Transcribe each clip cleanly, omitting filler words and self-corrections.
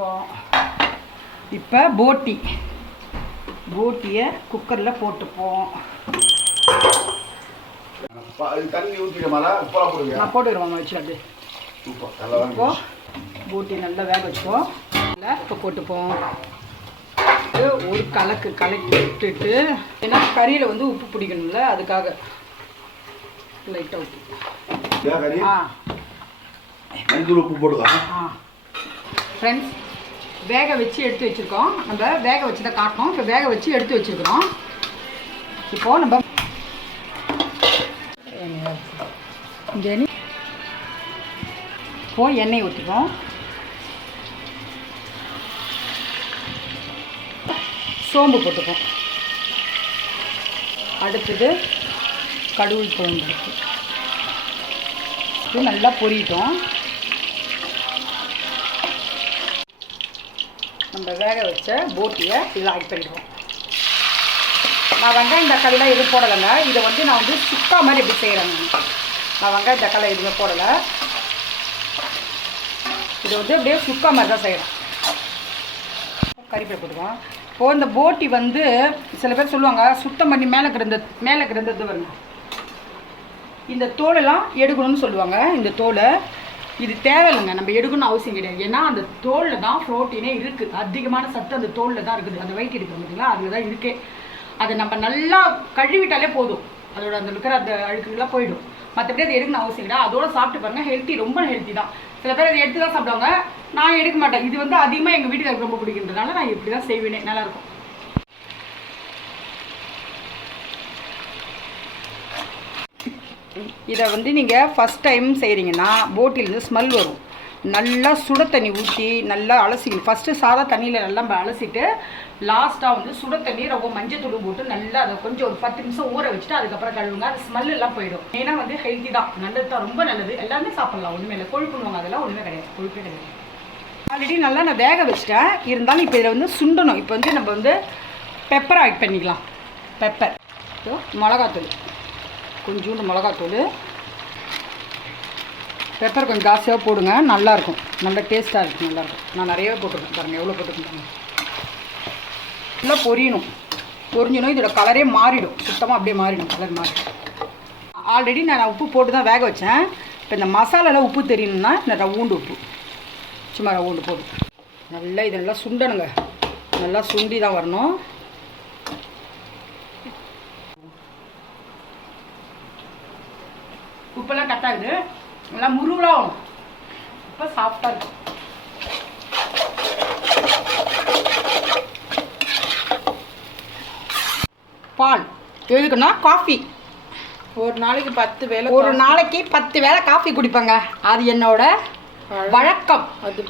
வச்சுப்போம். இப்போ போட்டியை குக்கரில் போட்டுப்போம். தண்ணி ஊற்றிடுமாடா, உப்பா போடுங்க. நான் போட்டுக்கிறோம் வச்சு அப்படியே. இப்போ போட்டி நல்லா வேக வச்சுப்போம். இல்லை இப்போ போட்டுப்போம். ஒரு கலக்கி விட்டுட்டு, ஏன்னா கறியில் வந்து உப்பு பிடிக்கணும்ல, அதுக்காக லைட்டாக உப்பு. உப்பு போடுவோம். ஃப்ரெண்ட்ஸ், வேக வச்சு எடுத்து வச்சுருக்கோம். நம்ம வேக வச்சு தான் காட்டணும். இப்போ வேக வச்சு எடுத்து வச்சுருக்கிறோம். இப்போது நம்ம எண்ணெய் ஊற்றிப்போம். சோம்பு போட்டுப்போம். அடுத்தது கடுகு சோம்பு. இது நல்லா பொரியட்டும். நம்ம வேக வச்ச போட்டியை இதில் ஆட் பண்ணிடுவோம். நான் வெங்காயம் தக்காளிலாம் எதுவும் போடலைங்க. இதை வந்து நான் வந்து சுக்கா மாதிரி எப்படி செய்கிறேங்க. நான் வெங்காயம் தக்காளி எதுவுமே போடலை. இதை வந்து அப்படியே சுக்கா மாதிரி தான் செய்கிறேன். கறிவேப்பிலை போட்டுக்குவோம். இப்போது இந்த போட்டி வந்து சில பேர் சொல்லுவாங்க சுத்தம் பண்ணி மேலே கிடந்தது வருங்க. இந்த தோலெல்லாம் எடுக்கணும்னு சொல்லுவாங்க. இந்த தோலை இது தேவையில்லைங்க, நம்ம எடுக்கணும்னு அவசியம் கிடையாது. ஏன்னா அந்த தோலில் தான் ப்ரோட்டீனே இருக்குது. அதிகமான சத்து அந்த தோலில் தான் இருக்குது. அந்த வெயிட் எடுக்கிறோம் பார்த்தீங்களா, அதில் தான் இருக்கே. அதை நம்ம நல்லா கழுவிட்டாலே போதும். அதோட அந்த இருக்கிற அந்த அழுக்குலாம் போயிடும். மற்றபடி அதை எடுக்கணும் அவசியம் கிடையாது. அதோட சாப்பிட்டு பாருங்கள், ஹெல்த்தி, ரொம்ப ஹெல்த்தி தான். சில பேர் அதை எடுத்து தான் சாப்பிடுவாங்க. நான் எடுக்க மாட்டேன். இது வந்து அதிகமாக எங்கள் வீட்டுக்கு ரொம்ப பிடிக்கின்றதுனால நான் இப்படி தான் செய்வேனே. நல்லாயிருக்கும். இதை வந்து நீங்கள் ஃபஸ்ட் டைம் செய்கிறீங்கன்னா போட்டிலேருந்து ஸ்மெல் வரும். நல்லா சுட தண்ணி ஊற்றி நல்லா அலசிக்கணும். ஃபஸ்ட்டு சாதா தண்ணியில் நல்லா நம்ம அலசிட்டு லாஸ்ட்டாக வந்து சுட தண்ணி ரொம்ப மஞ்சள் தூள் போட்டு நல்லா அதை கொஞ்சம் ஒரு 10 நிமிஷம் ஊற வச்சுட்டு அதுக்கப்புறம் கழுவுங்க. அது ஸ்மெல் எல்லாம் போயிடும். ஏன்னா வந்து ஹெல்த்தி தான், நல்லது தான், ரொம்ப நல்லது. எல்லாமே சாப்பிட்லாம், ஒன்றுமே இல்லை. கொழுப்புணுவாங்க, அதெல்லாம் ஒன்றுமே கிடையாது, கொழுப்பே கிடையாது. ஆல்ரெடி நல்லா நான் வேக வச்சிட்டேன். இருந்தாலும் இப்போ இதில் வந்து சுண்டணும். இப்போ வந்து நம்ம வந்து பெப்பர் ஆட் பண்ணிக்கலாம். பெப்பர், மிளகாத்தூள், கொஞ்சோண்டு மிளகாத்தூள், பெப்பர் கொஞ்சம் ஜாஸ்தியாக போடுங்க. நல்லாயிருக்கும், நல்ல டேஸ்ட்டாக இருக்கும், நல்லாயிருக்கும். நான் நிறையவே போட்டிருக்கேன் பாருங்கள், எவ்வளோ போட்டுருக்கேன். நல்லா பொரியணும். பொரிஞ்சணும். இதோட கலரே மாறிடும், சுத்தமாக அப்படியே மாறிடும், கலர் மாறிடும். ஆல்ரெடி நான் உப்பு போட்டு தான் வேக வச்சேன். இப்போ இந்த மசாலாவில் உப்பு தெரியணும்னா இந்த ரவுண்டு உப்பு, சும்மா ரவுண்டு போடு. நல்லா இது நல்லா சுண்டணுங்க. நல்லா சுண்டி தான் வரணும். உப்பெல்லாம் கட் ஆகுது. நல்லா முருகலாக ஆகும். இப்போ சாஃப்டாக இருக்கும். பால் எதுக்குன்னா காஃபி. ஒரு நாளைக்கு 10 வேளை காஃபி குடிப்பாங்க. அது என்னோட வழக்கம். அது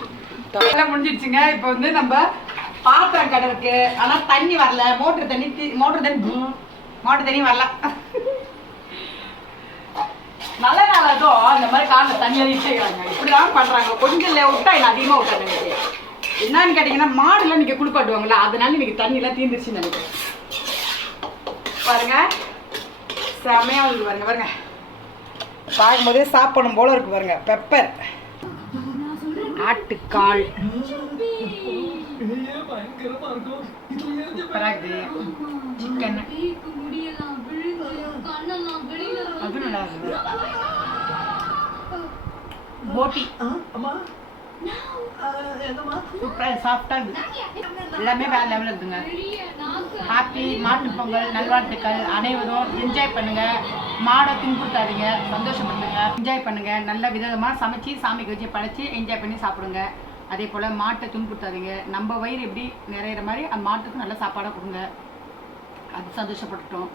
எல்லாம் முடிஞ்சிடுச்சுங்க. இப்போ வந்து நம்ம பாத்திரம் கடை இருக்கு. ஆனால் தண்ணி வரல. மோட்டர் தண்ணி வரல. நல்ல நாளதும் அந்த மாதிரி காலில் தண்ணி வச்சுக்கிறாங்க. இப்படிதான் பண்ணுறாங்க. கொஞ்சம் விட்டா என்ன அதிகமாக விட்டாங்க. எனக்கு என்னன்னு கேட்டிங்கன்னா, மாடுலாம் இன்றைக்கி குளிப்பாட்டுவாங்களா, அதனால இன்றைக்கி தண்ணியெல்லாம் தீர்ந்துருச்சுன்னு நினைக்கிறேன். பாருங்க, செமையாக இருக்குது பாருங்க. பாருங்க, பார்க்கும்போதே சாப்பிடணும் போல இருக்கு பாருங்க. பெப்பர், ஆட்டுக்கால், சிக்கன், அது நல்லா இருக்குது. போட்டி சூப்பராக சாஃப்டாக இருக்குது. எல்லாமே வேறு லெவலில் இருக்குதுங்க. ஹாப்பி மாட்டுப் பொங்கல் நல்வாழ்த்துக்கள். அனைவரும் என்ஜாய் பண்ணுங்கள். மாடை துன்புறுத்தாதீங்க, சந்தோஷப்படுத்துங்க, என்ஜாய் பண்ணுங்கள். நல்ல விதமாக சமைச்சி சாமிக்கு வச்சு படைச்சி என்ஜாய் பண்ணி சாப்பிடுங்க. அதே போல் மாட்டை துன்புறுத்தாதீங்க. நம்ம வயிறு எப்படி நிறையிற மாதிரி அந்த மாட்டுக்கு நல்ல சாப்பாடாக கொடுங்க. அது சந்தோஷப்பட்டுட்டோம்.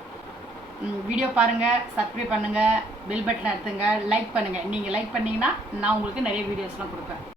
வீடியோ பாருங்கள், சப்ஸ்கிரைப் பண்ணுங்கள், பெல் பட்டனை அழுத்துங்க, லைக் பண்ணுங்கள். நீங்கள் லைக் பண்ணிங்கன்னா நான் உங்களுக்கு நிறைய வீடியோஸ்லாம் கொடுப்பேன்.